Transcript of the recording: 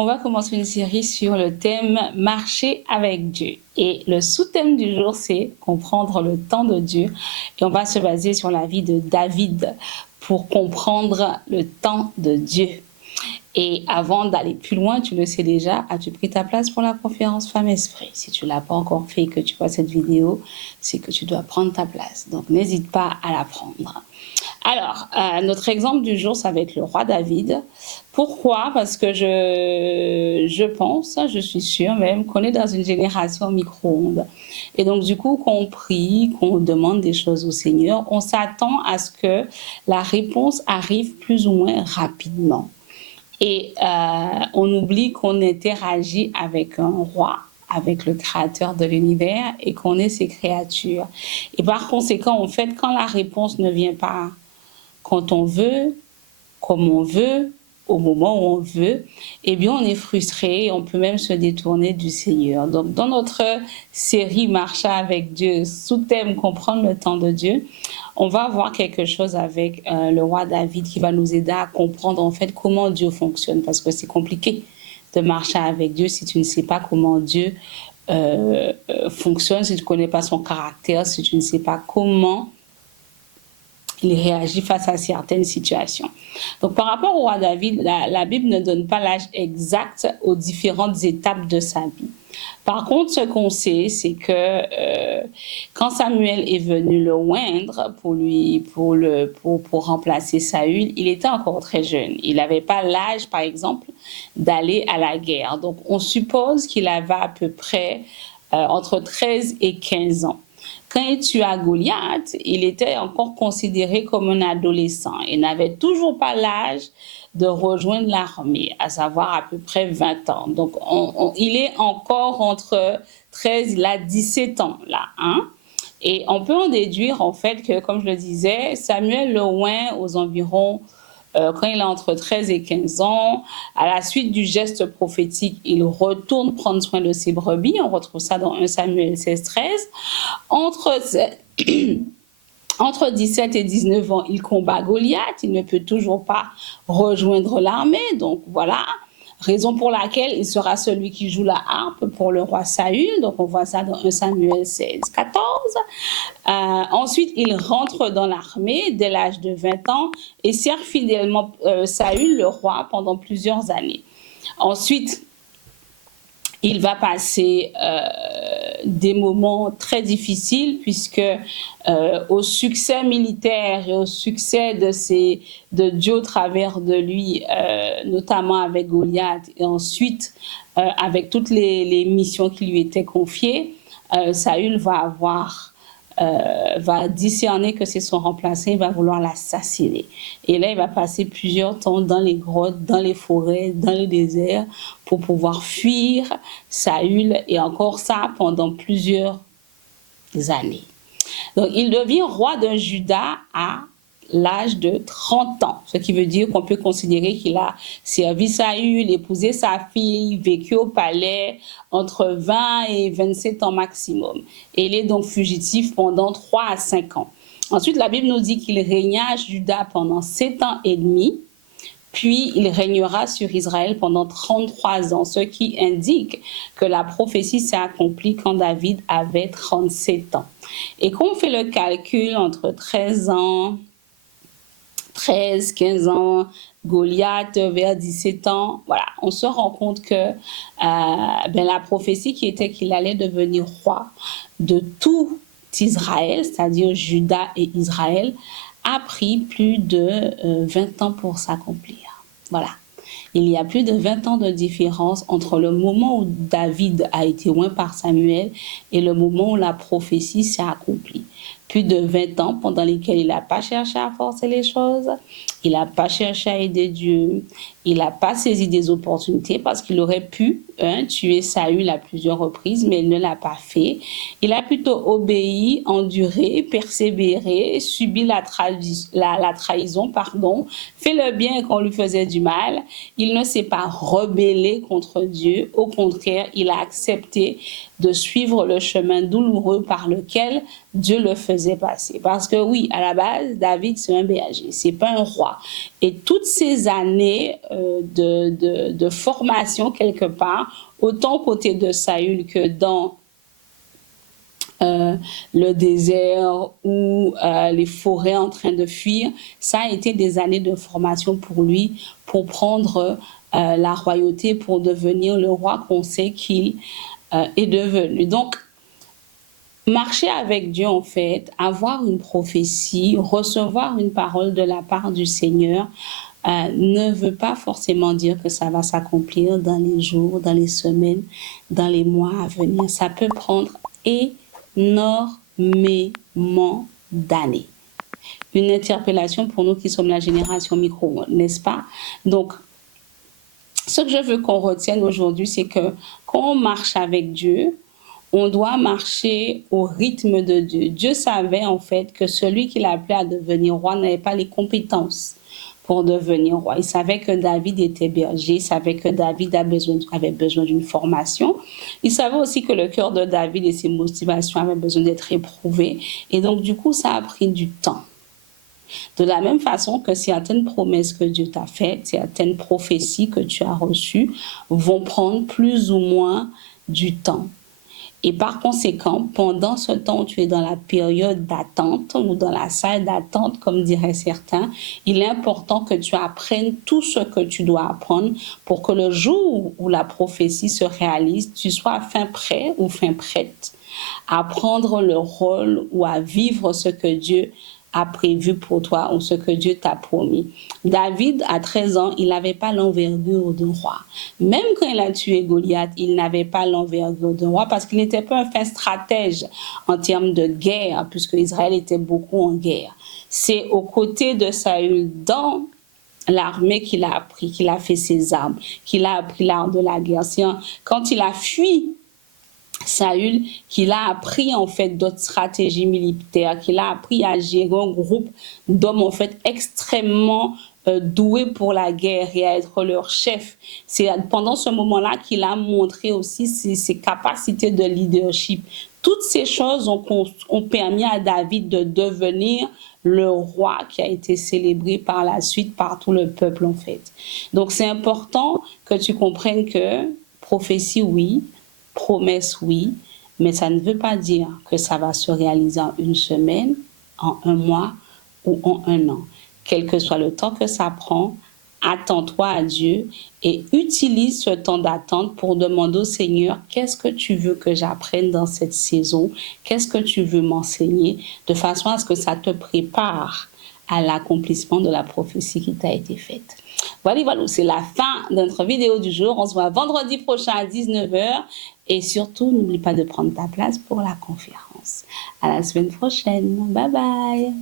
on va commencer une série sur le thème marcher avec Dieu. Et le sous-thème du jour, c'est comprendre le temps de Dieu. Et on va se baser sur la vie de David pour comprendre le temps de Dieu. Et avant d'aller plus loin, tu le sais déjà, as-tu pris ta place pour la conférence Femme Esprit? Si tu ne l'as pas encore fait et que tu vois cette vidéo, c'est que tu dois prendre ta place. Donc, n'hésite pas à la prendre. Alors, notre exemple du jour, ça va être le roi David. Pourquoi? Parce que je pense, je suis sûre même, qu'on est dans une génération micro-ondes. Et donc, du coup, qu'on prie, qu'on demande des choses au Seigneur, on s'attend à ce que la réponse arrive plus ou moins rapidement. Et on oublie qu'on interagit avec un roi, avec le créateur de l'univers et qu'on est ses créatures. Et par conséquent, en fait, quand la réponse ne vient pas quand on veut, comme on veut, au moment où on veut, eh bien, on est frustré, on peut même se détourner du Seigneur. Donc, dans notre série Marcher avec Dieu, sous-thème Comprendre le temps de Dieu, on va voir quelque chose avec le roi David qui va nous aider à comprendre en fait comment Dieu fonctionne, parce que c'est compliqué de marcher avec Dieu si tu ne sais pas comment Dieu fonctionne, si tu ne connais pas son caractère, si tu ne sais pas comment il réagit face à certaines situations. Donc, par rapport au roi David, la Bible ne donne pas l'âge exact aux différentes étapes de sa vie. Par contre, ce qu'on sait, c'est que quand Samuel est venu le oindre pour remplacer Saül, il était encore très jeune. Il n'avait pas l'âge, par exemple, d'aller à la guerre. Donc, on suppose qu'il avait à peu près entre 13 et 15 ans. Quand il tua Goliath, il était encore considéré comme un adolescent et n'avait toujours pas l'âge de rejoindre l'armée, à savoir à peu près 20 ans. Donc, il est encore entre 13 et 17 ans, là. Hein? Et on peut en déduire, en fait, que, comme je le disais, Samuel le oint aux environs quand il a entre 13 et 15 ans. À la suite du geste prophétique, il retourne prendre soin de ses brebis. On retrouve ça dans 1 Samuel 16-13. Entre 17 et 19 ans, il combat Goliath. Il ne peut toujours pas rejoindre l'armée. Donc voilà, raison pour laquelle il sera celui qui joue la harpe pour le roi Saül. Donc on voit ça dans 1 Samuel 16-14. Ensuite, il rentre dans l'armée dès l'âge de 20 ans et sert fidèlement Saül, le roi, pendant plusieurs années. Ensuite, il va passer des moments très difficiles puisque au succès militaire et au succès de Dieu au travers de lui, notamment avec Goliath et ensuite avec toutes les missions qui lui étaient confiées, Saül va discerner que c'est son remplaçant, il va vouloir l'assassiner. Et là, il va passer plusieurs temps dans les grottes, dans les forêts, dans les déserts pour pouvoir fuir Saül et encore ça pendant plusieurs années. Donc, il devient roi de Juda à l'âge de 30 ans, ce qui veut dire qu'on peut considérer qu'il a servi Saül, épousé sa fille, vécu au palais entre 20 et 27 ans maximum. Et il est donc fugitif pendant 3 à 5 ans. Ensuite, la Bible nous dit qu'il régna à Juda pendant 7 ans et demi, puis il régnera sur Israël pendant 33 ans, ce qui indique que la prophétie s'est accomplie quand David avait 37 ans. Et quand on fait le calcul entre 13, 15 ans, Goliath vers 17 ans, voilà, on se rend compte que la prophétie qui était qu'il allait devenir roi de tout Israël, c'est-à-dire Juda et Israël, a pris plus de 20 ans pour s'accomplir. Voilà. Il y a plus de 20 ans de différence entre le moment où David a été oint par Samuel et le moment où la prophétie s'est accomplie. Plus de 20 ans pendant lesquels il n'a pas cherché à forcer les choses, il n'a pas cherché à aider Dieu, il n'a pas saisi des opportunités parce qu'il aurait pu tuer Saül à plusieurs reprises, mais il ne l'a pas fait. Il a plutôt obéi, enduré, persévéré, subi la trahison, fait le bien quand on lui faisait du mal. Il ne s'est pas rebellé contre Dieu. Au contraire, il a accepté de suivre le chemin douloureux par lequel Dieu le faisait passer. Parce que oui, à la base, David, c'est un berger, c'est pas un roi. Et toutes ces années de formation quelque part, autant côté de Saül que dans le désert ou les forêts en train de fuir, ça a été des années de formation pour lui, pour prendre la royauté, pour devenir le roi qu'on sait qu'il est devenu. Donc, marcher avec Dieu, en fait, avoir une prophétie, recevoir une parole de la part du Seigneur, ne veut pas forcément dire que ça va s'accomplir dans les jours, dans les semaines, dans les mois à venir. Ça peut prendre énormément d'années. Une interpellation pour nous qui sommes la génération micro, n'est-ce pas? Donc, ce que je veux qu'on retienne aujourd'hui, c'est que quand on marche avec Dieu, on doit marcher au rythme de Dieu. Dieu savait en fait que celui qu'il appelait à devenir roi n'avait pas les compétences pour devenir roi. Il savait que David était berger, il savait que David avait besoin d'une formation. Il savait aussi que le cœur de David et ses motivations avaient besoin d'être éprouvés. Et donc, du coup, ça a pris du temps. De la même façon que certaines promesses que Dieu t'a faites, certaines prophéties que tu as reçues vont prendre plus ou moins du temps. Et par conséquent, pendant ce temps où tu es dans la période d'attente ou dans la salle d'attente, comme diraient certains, il est important que tu apprennes tout ce que tu dois apprendre pour que le jour où la prophétie se réalise, tu sois fin prêt ou fin prête à prendre le rôle ou à vivre ce que Dieu a prévu pour toi ou ce que Dieu t'a promis. David, à 13 ans, il n'avait pas l'envergure d'un roi. Même quand il a tué Goliath, il n'avait pas l'envergure d'un roi parce qu'il n'était pas un fin stratège en termes de guerre, puisque Israël était beaucoup en guerre. C'est aux côtés de Saül, dans l'armée qu'il a appris, qu'il a fait ses armes, qu'il a appris l'art de la guerre. C'est quand il a fui Saül, qu'il a appris en fait d'autres stratégies militaires, qu'il a appris à gérer un groupe d'hommes en fait extrêmement doués pour la guerre et à être leur chef. C'est pendant ce moment-là qu'il a montré aussi ses capacités de leadership. Toutes ces choses ont permis à David de devenir le roi qui a été célébré par la suite par tout le peuple en fait. Donc c'est important que tu comprennes que prophétie, oui, promesse, oui, mais ça ne veut pas dire que ça va se réaliser en une semaine, en un mois ou en un an. Quel que soit le temps que ça prend, attends-toi à Dieu et utilise ce temps d'attente pour demander au Seigneur qu'est-ce que tu veux que j'apprenne dans cette saison, qu'est-ce que tu veux m'enseigner, de façon à ce que ça te prépare à l'accomplissement de la prophétie qui t'a été faite. Voilà, c'est la fin de notre vidéo du jour. On se voit vendredi prochain à 19 h. Et surtout, n'oublie pas de prendre ta place pour la conférence. À la semaine prochaine. Bye bye.